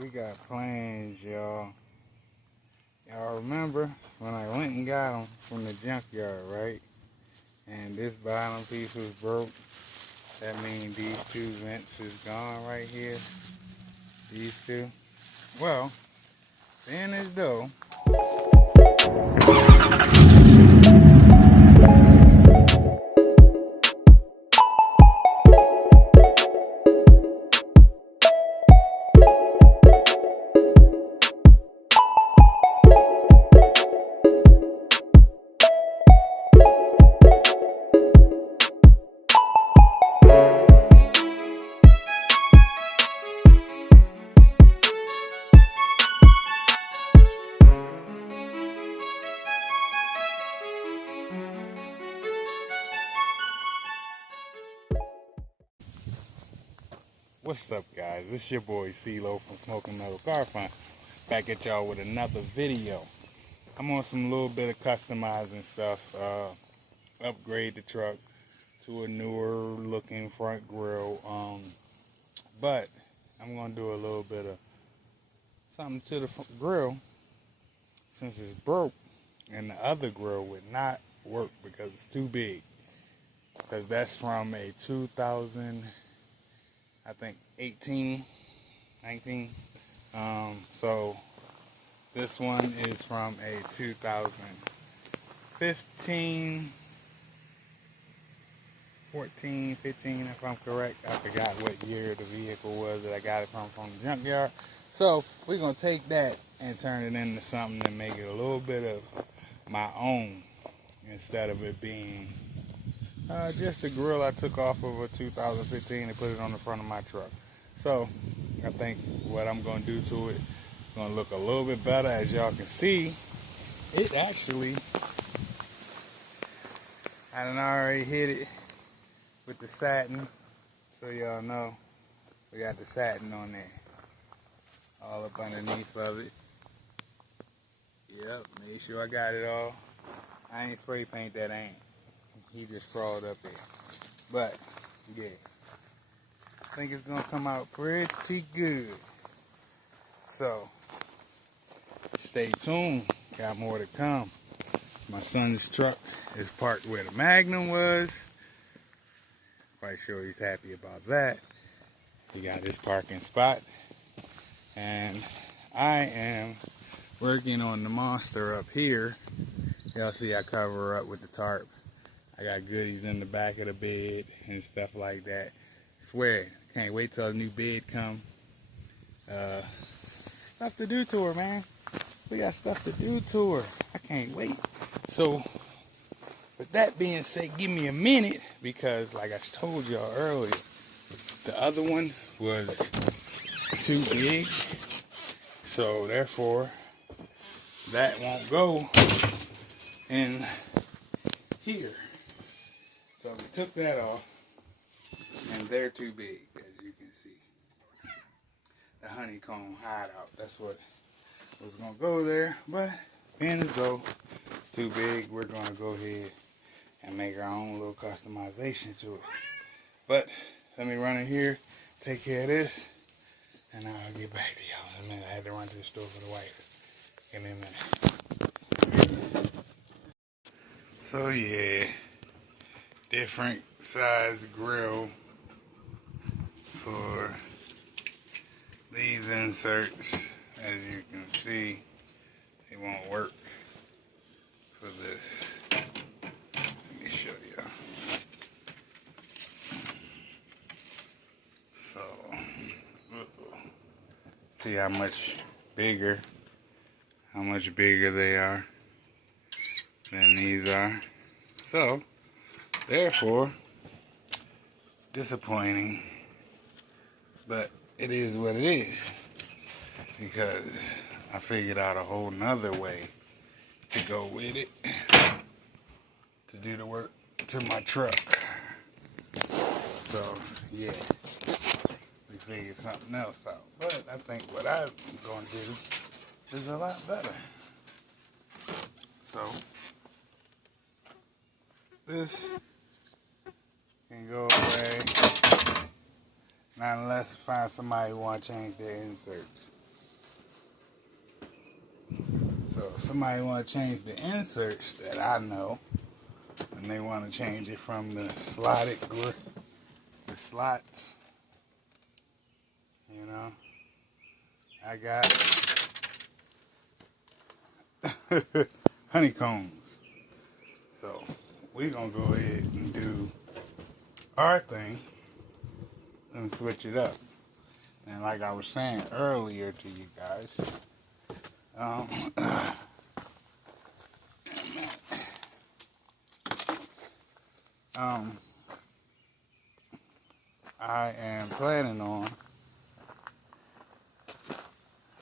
We got plans, y'all. Y'all remember when I went and got them from the junkyard, right? And this bottom piece was broke. That means these two vents is gone right here. These two. Well, seeing as though what's up, guys? This your boy CeeLo from Smoking Metal Car Fun. Back at y'all with another video. I'm on some little bit of customizing stuff. Upgrade the truck to a newer looking front grille. But I'm gonna do a little bit of something to the grill since it's broke, and the other grill would not work because it's too big. Because that's from a 2000. I think 18, 19. So this one is from a 2015, 14, 15, if I'm correct. I forgot what year the vehicle was that I got it from the junkyard. So we're gonna take that and turn it into something and make it a little bit of my own instead of it being just a grill I took off of a 2015 and put it on the front of my truck. So I think what I'm going to do to it is going to look a little bit better. As y'all can see, it actually, I done already hit it with the satin. So y'all know we got the satin on there. All up underneath of it. Yep, make sure I got it all. I ain't spray paint that, ain't. He just crawled up there. But, yeah. I think it's going to come out pretty good. So, stay tuned. Got more to come. My son's truck is parked where the Magnum was. Quite sure he's happy about that. He got his parking spot. And I am working on the monster up here. Y'all see I cover her up with the tarp. I got goodies in the back of the bed and stuff like that. Swear, can't wait till a new bed come. Stuff to do to her, man. We got stuff to do to her. I can't wait. So, with that being said, give me a minute because, like I told y'all earlier, the other one was too big. So, therefore, that won't go in here. So we took that off, and they're too big, as you can see. The honeycomb hideout, that's what was going to go there. But being as though it's too big, we're going to go ahead and make our own little customization to it. But let me run in here, take care of this, and I'll get back to y'all in a minute. I had to run to the store for the wife. Give me a minute. So yeah. Different size grill for these inserts. As you can see, they won't work for this. Let me show you. So, see how much bigger they are than these are. So, therefore, disappointing, but it is what it is, because I figured out a whole nother way to go with it, to do the work to my truck. So, yeah, we figured something else out, but I think what I'm going to do is a lot better. So, this can go away, not unless I find somebody who want to change their inserts. somebody want to change the inserts that I know, and they want to change it from the slotted grip, the slots, you know, I got honeycombs. So we're going to go ahead and do our thing and switch it up. And like I was saying earlier to you guys, I am planning on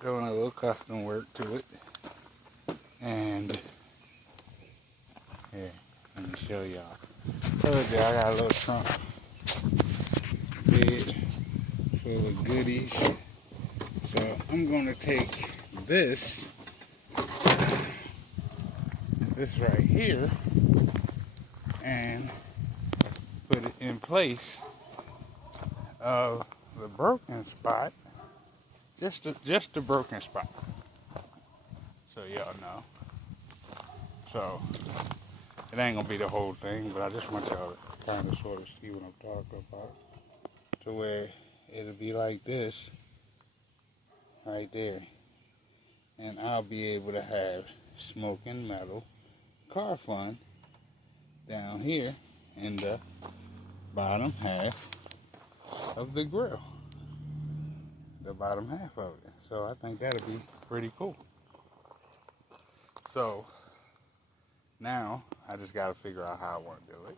doing a little custom work to it. And here, let me show y'all. Told you I got a little trunk bed full of goodies. So I'm gonna take this right here and put it in place of the broken spot, just the broken spot, so y'all know. So it ain't gonna be the whole thing, but I just want y'all to kind of sort of see what I'm talking about, to where it'll be like this right there, and I'll be able to have smoking metal car fun down here in the bottom half of the grill, the bottom half of it. So I think that'll be pretty cool. So now I just got to figure out how I want to do it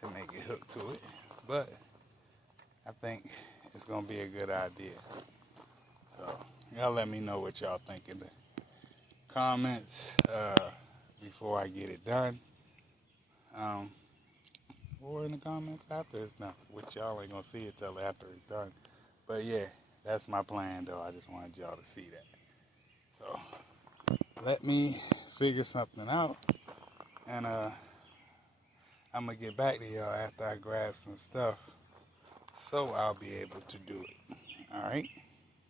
to make it hook to it, but I think it's gonna be a good idea. So y'all let me know what y'all think in the comments before I get it done, or in the comments after it's done, which y'all ain't gonna see it till after it's done. But yeah, that's my plan though. I just wanted y'all to see that. So let me figure something out, and I'm gonna get back to y'all after I grab some stuff, so I'll be able to do it. Alright?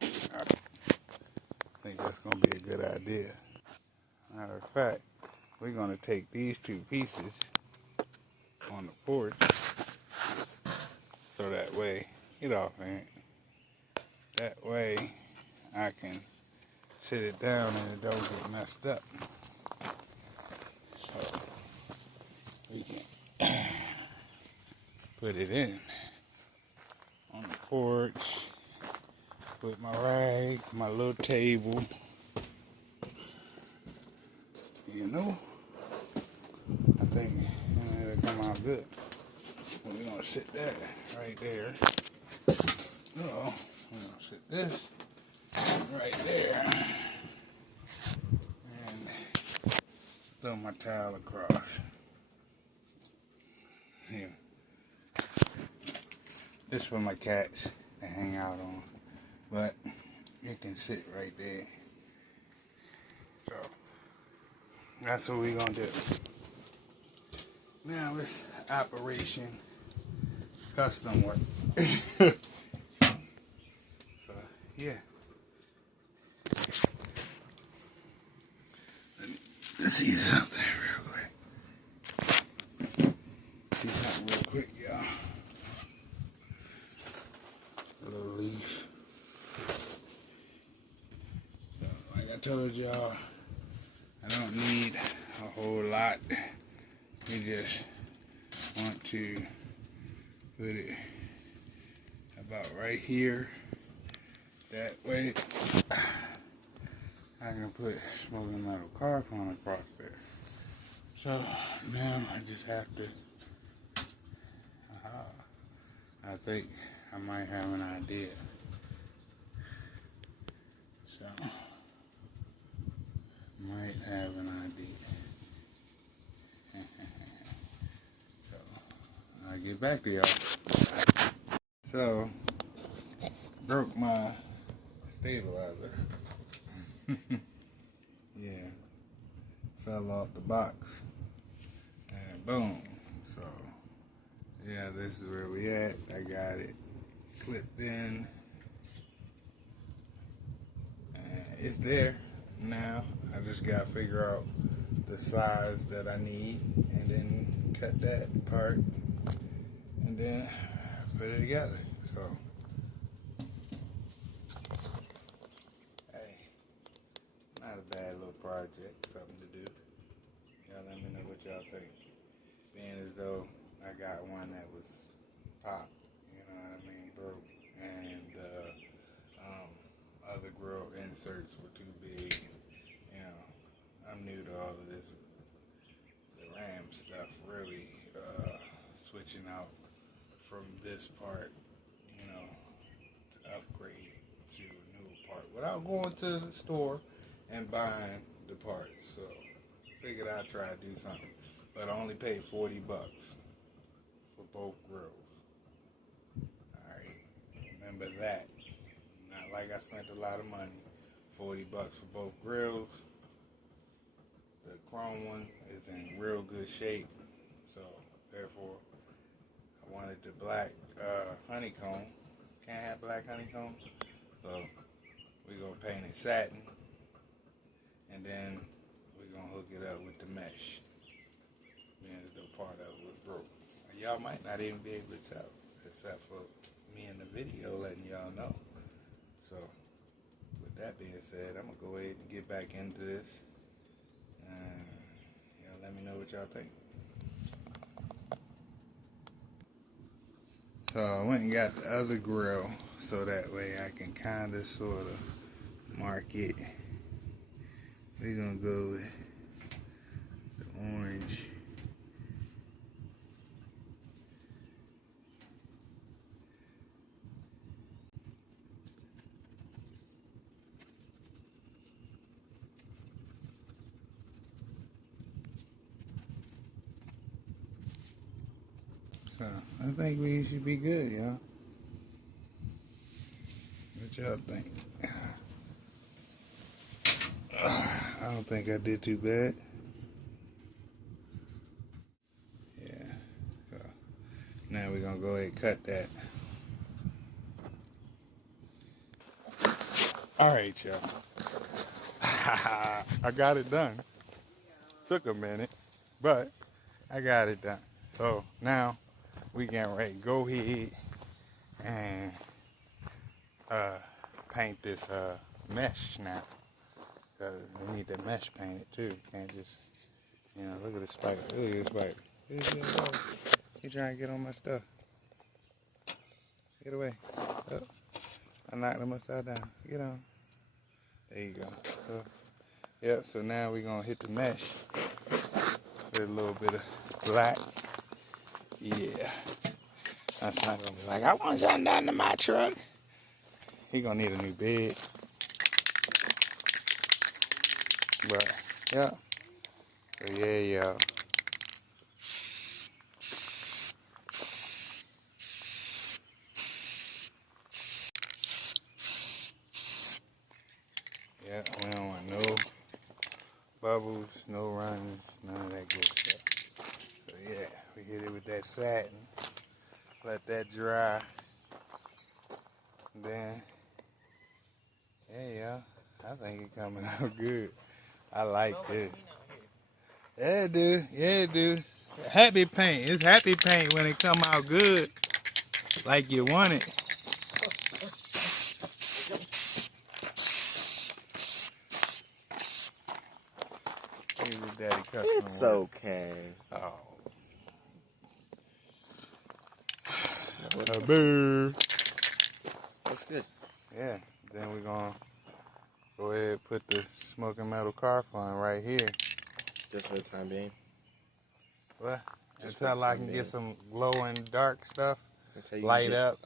Alright. I think that's gonna be a good idea. Matter of fact, we're gonna take these two pieces on the porch, so that way, get off, man. That way I can sit it down and it don't get messed up. So we can put it in on the porch, put my rag, my little table, you know. I think it'll come out good. We're gonna sit that right there. Uh-oh. We're gonna sit this right there and throw my towel across. Here. This for my cats to hang out on, but it can sit right there. So that's what we're gonna do. Now it's Operation Custom Work. So yeah. Let's see something real quick. See something real quick, y'all. A little leaf. So, like I told y'all, I don't need a whole lot. We just want to put it about right here. That way I can put smoking metal car phone across there. So now I just have to, I think I might have an idea. So, might have an idea. So, I'll get back to y'all. So, broke my stabilizer. Yeah, fell off the box. And boom. So, yeah, this is where we at. I got it clipped in. It's there. now I just gotta figure out the size that I need and then cut that part and then put it together. So, hey, not a bad little project, something to do. Y'all let me know what y'all think. Being as though I got one that was pop, you know what I mean, broke, and other grill inserts were too big. You know, I'm new to all of this, the RAM stuff, really switching out from this part, you know, to upgrade to a newer part without going to the store and buying the parts. So, figured I'd try to do something. But I only paid $40 for both grills. Alright, remember that. Not like I spent a lot of money. $40 for both grills. The chrome one is in real good shape. So, therefore, I wanted the black honeycomb. Can't have black honeycomb. So, we're going to paint it satin. And then we're going to hook it up with the mesh. Being as though part of it was broke. Y'all might not even be able to tell, except for me in the video letting y'all know. So, with that being said, I'm going to go ahead and get back into this. And y'all let me know what y'all think. So, I went and got the other grill so that way I can kind of sort of mark it. We're going to go with the orange. I think we should be good, y'all. What y'all think? I don't think I did too bad. Yeah. So now we're gonna go ahead and cut that. Alright, y'all. I got it done. Took a minute, but I got it done. So now we getting ready to go ahead and paint this mesh now. Because we need the mesh painted too. Can't just, you know, look at the spider. Look at the spider. He trying to get on my stuff. Get away. Oh, I knocked him upside down. Get on. There you go. So, yep, so now we're going to hit the mesh with a little bit of black. Yeah. That's not going to be like, I want something done to my truck. He going to need a new bed. But, yeah. So, yeah, y'all. Yeah, we don't want no bubbles, no runs, none of that good stuff. So, yeah, we hit it with that satin. Let that dry. And then, yeah, y'all. I think it's coming out good. I like this. Yeah, dude. Yeah, dude. Happy paint. It's happy paint when it come out good, like you want it. Daddy it's okay. Oh. Boo. That's good. Yeah. Then we're gonna go ahead and put the smoking metal car fund right here. Just for the time being. What? Until I can get some glow and dark stuff. Until you light up.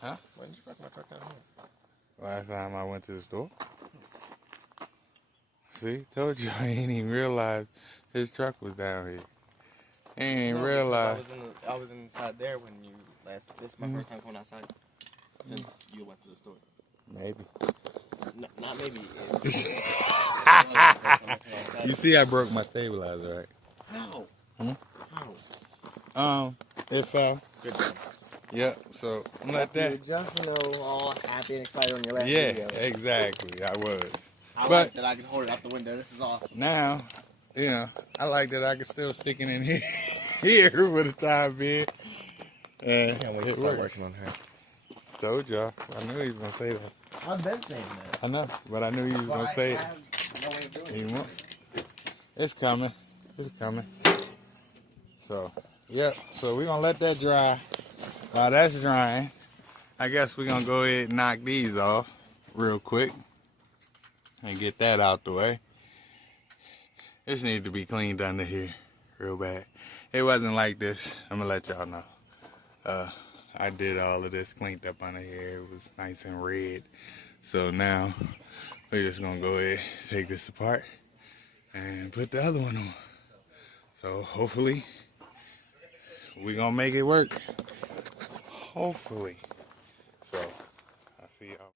Huh? When did you park my truck down here? Last time I went to the store. See, told you I ain't even realized his truck was down here. I ain't even realize. I was inside there when you last. This is my first time coming outside since you went to the store. Maybe. Not maybe. You see, I broke my stabilizer, right? How? Hmm? How? It fell. Good job. Yep. So I'm like that. You were just all happy and excited on your last video. Yeah, exactly. I was. I But like that I can hold it out the window. This is awesome. now, you know, I like that I can still stick it in here, here for the time being. I can't wait to It start works. working on her. Told y'all. I knew he was going to say that. I've been saying that. I know, but I knew he was going to say I it. have no way of doing He it. won't. It's coming. It's coming. So, yeah. So we're going to let that dry. While that's drying, I guess we're going to go ahead and knock these off real quick and get that out the way. This needs to be cleaned under here real bad. It wasn't like this. I'm going to let y'all know. I did all of this, cleaned up under here. It was nice and red. So now we're just going to go ahead, take this apart, and put the other one on. So hopefully we're going to make it work. Hopefully. So I'll see y'all.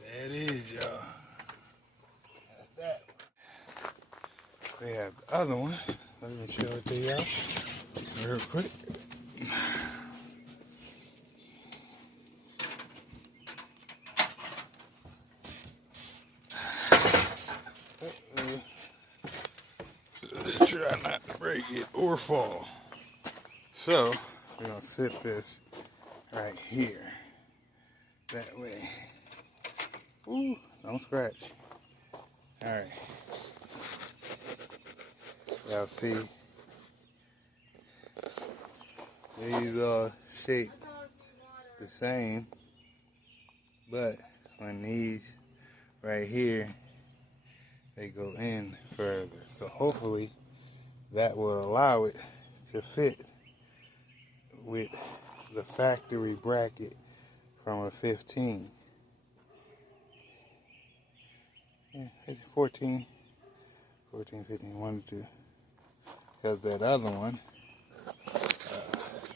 There it is, y'all. That's that. We have the other one. Let me show it to y'all real quick. Try not to break it or fall. So, we're going to sit this right here. That way. Ooh, don't scratch. Alright. Y'all see, these are shaped the same, but on these right here, they go in further. So hopefully that will allow it to fit with the factory bracket from a 15. Yeah, it's 14, 15, 1 to 2. Because that other one,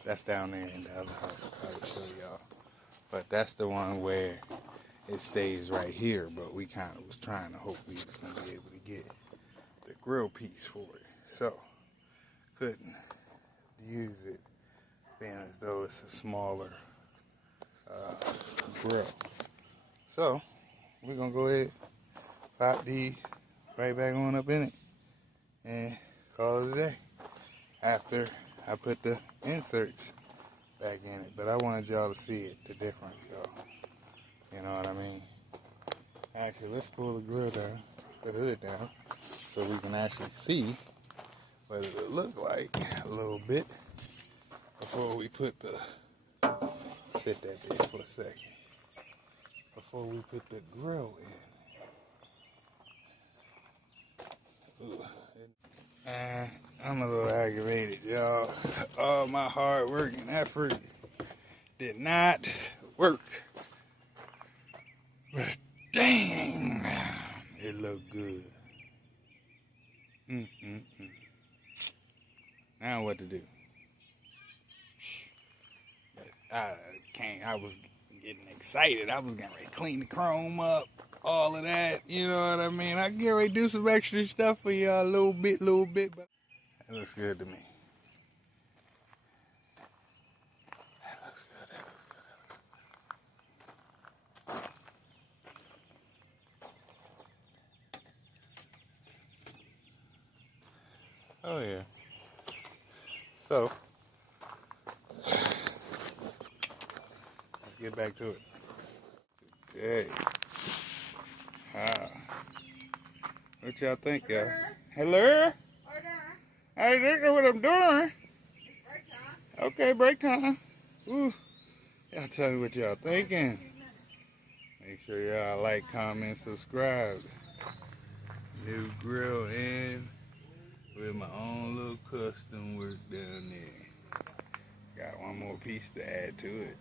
that's down there in the other house. I'll show y'all. But that's the one where it stays right here. But we kind of was trying to hope we was going to be able to get the grill piece for it. So, couldn't use it being as though it's a smaller grill. So, we're going to go ahead, pop these right back on up in it, and call it a day. After I put the inserts back in it. But I wanted y'all to see it, the difference though. You know what I mean? Actually, let's pull the grill down, the hood down, so we can actually see what it would look like a little bit before we put the, sit that there for a second, before we put the grill in. Ooh. I'm a little aggravated, y'all. All my hard work and effort did not work. But dang, it looked good. Now what to do? I was getting excited. I was getting ready to clean the chrome up, all of that. You know what I mean? I get ready to do some extra stuff for y'all, a little bit, but it looks good to me. That looks good. Oh yeah. So let's get back to it. Today. What y'all think, y'all? Hello? Hey, look at what I'm doing. Break time. Okay, break time. Ooh. Y'all tell me what y'all thinking. Make sure y'all like, comment, subscribe. New grill in with my own little custom work down there. Got one more piece to add to it.